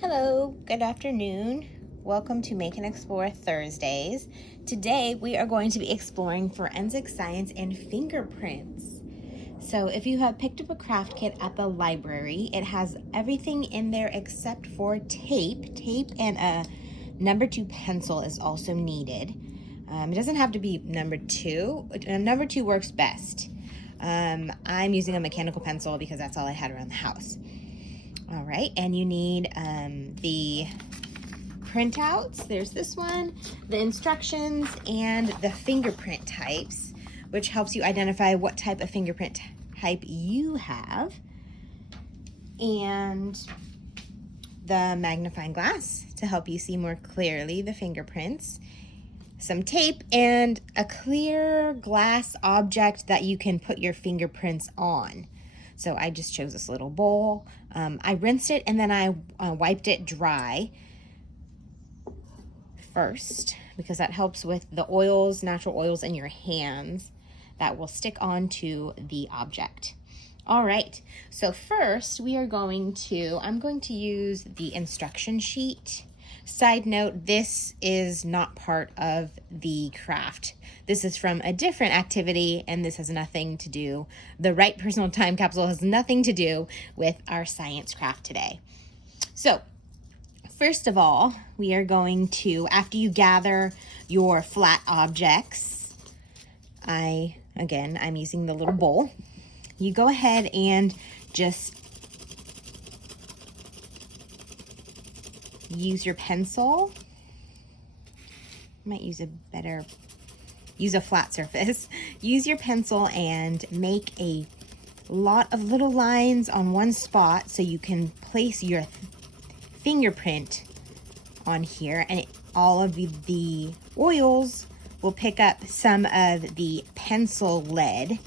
Hello, good afternoon. Welcome to Make and Explore Thursdays. Today we are going to be exploring forensic science and fingerprints. So if you have picked up a craft kit at the library, it has everything in there except for tape. Tape and a number 2 pencil is also needed. It doesn't have to be number 2. Number 2 works best. I'm using a mechanical pencil because that's all I had around the house. All right, and you need the printouts. There's this one, the instructions, and the fingerprint types, which helps you identify what type of fingerprint type you have. And the magnifying glass to help you see more clearly the fingerprints. Some tape and a clear glass object that you can put your fingerprints on. So I just chose this little bowl. I rinsed it and then I wiped it dry first because that helps with the oils, natural oils in your hands that will stick onto the object. All right, so first I'm going to use the instruction sheet. Side note, this is not part of the craft. This is from a different activity, and this has nothing to do, the right personal time capsule has nothing to do with our science craft today. So, first of all, we are going to, after you gather your flat objects, I'm using the little bowl. You go ahead and just use your pencil. Might use a flat surface. Use your pencil and make a lot of little lines on one spot so you can place your fingerprint on here, and all of the oils will pick up some of the pencil lead.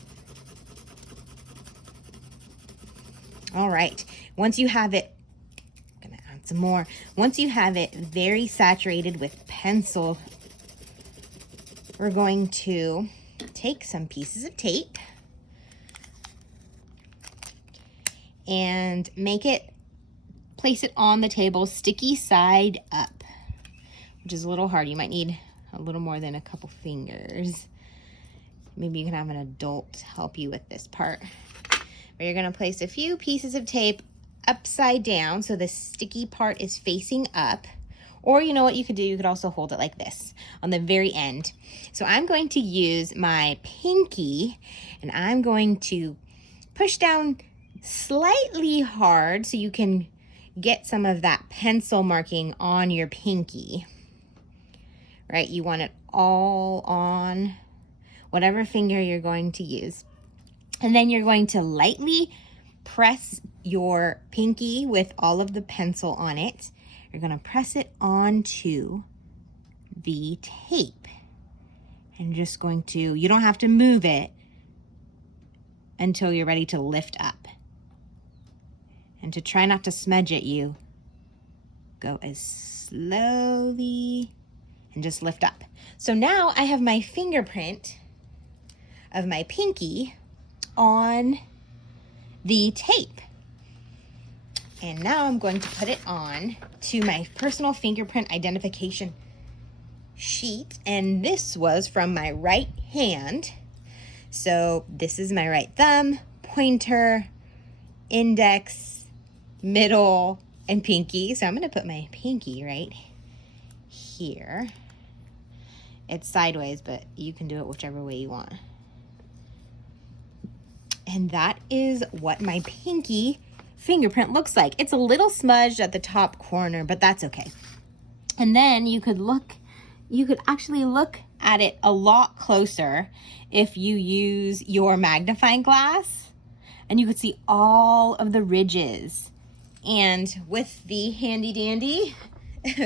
All right, once you have it, some more. Once you have it very saturated with pencil, we're going to take some pieces of tape and place it on the table sticky side up, which is a little hard. You might need a little more than a couple fingers. Maybe you can have an adult help you with this part. But you're going to place a few pieces of tape upside down so the sticky part is facing up, or you know what you could do, you could also hold it like this on the very end. So I'm going to use my pinky and I'm going to push down slightly hard so you can get some of that pencil marking on your pinky. Right, you want it all on whatever finger you're going to use, and then you're going to lightly press your pinky with all of the pencil on it. You're going to press it onto the tape and just going to, you don't have to move it until you're ready to lift up. And to try not to smudge it, you go as slowly and just lift up. So now I have my fingerprint of my pinky on the tape. And now I'm going to put it on to my personal fingerprint identification sheet. And this was from my right hand. So this is my right thumb, pointer, index, middle, and pinky. So I'm going to put my pinky right here. It's sideways, but you can do it whichever way you want. And that is what my pinky fingerprint looks like. It's a little smudged at the top corner, but that's okay. And then you could actually look at it a lot closer if you use your magnifying glass, and you could see all of the ridges. And with the handy dandy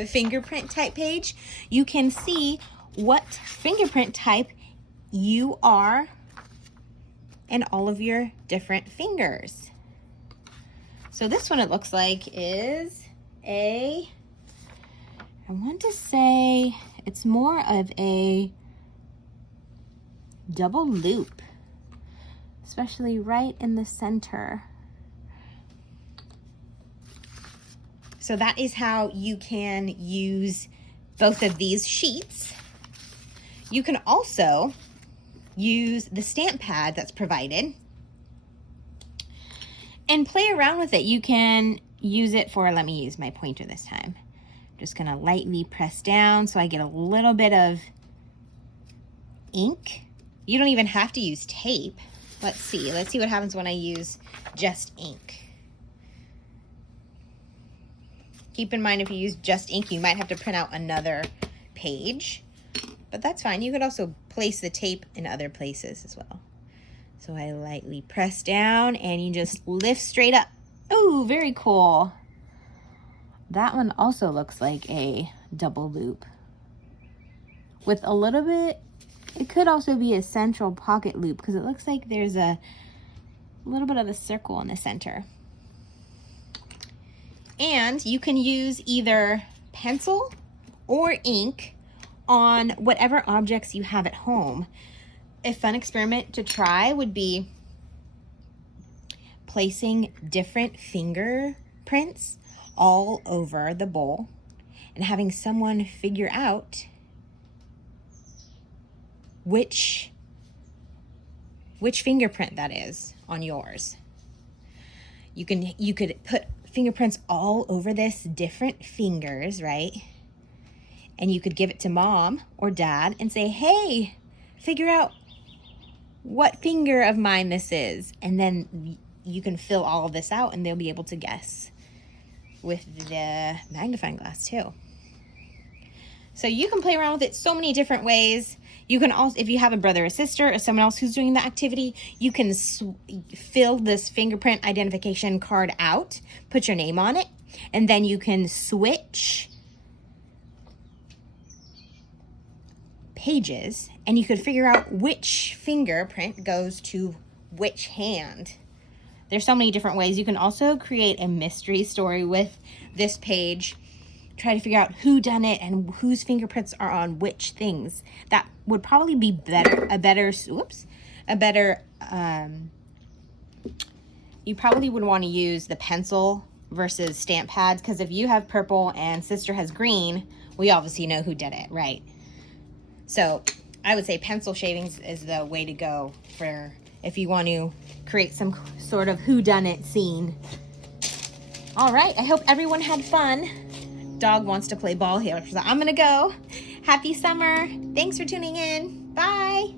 fingerprint type page, you can see what fingerprint type you are and all of your different fingers. So this one, it looks like, is I want to say it's more of a double loop, especially right in the center. So that is how you can use both of these sheets. You can also use the stamp pad that's provided and play around with it. You can use it for, let me use my pointer this time. I'm just gonna lightly press down so I get a little bit of ink. You don't even have to use tape. Let's see what happens when I use just ink. Keep in mind, if you use just ink, you might have to print out another page, but that's fine. You could also place the tape in other places as well. So I lightly press down and you just lift straight up. Oh, very cool. That one also looks like a double loop with a little bit, it could also be a central pocket loop because it looks like there's a little bit of a circle in the center. And you can use either pencil or ink on whatever objects you have at home. A fun experiment to try would be placing different fingerprints all over the bowl and having someone figure out which fingerprint that is on yours. You could put fingerprints all over this, different fingers, right? And you could give it to mom or dad and say, hey, figure out what finger of mine this is. And then you can fill all of this out and they'll be able to guess with the magnifying glass too. So you can play around with it so many different ways. You can also, if you have a brother or sister or someone else who's doing the activity, you can fill this fingerprint identification card out, put your name on it, and then you can switch pages and you could figure out which fingerprint goes to which hand. There's so many different ways. You can also create a mystery story with this page. Try to figure out who done it and whose fingerprints are on which things. That would probably be you probably would want to use the pencil versus stamp pads, because if you have purple and sister has green, we obviously know who did it, right? So I would say pencil shavings is the way to go for if you want to create some sort of whodunit scene. All right, I hope everyone had fun. Dog wants to play ball here, so I'm gonna go. Happy summer. Thanks for tuning in. Bye.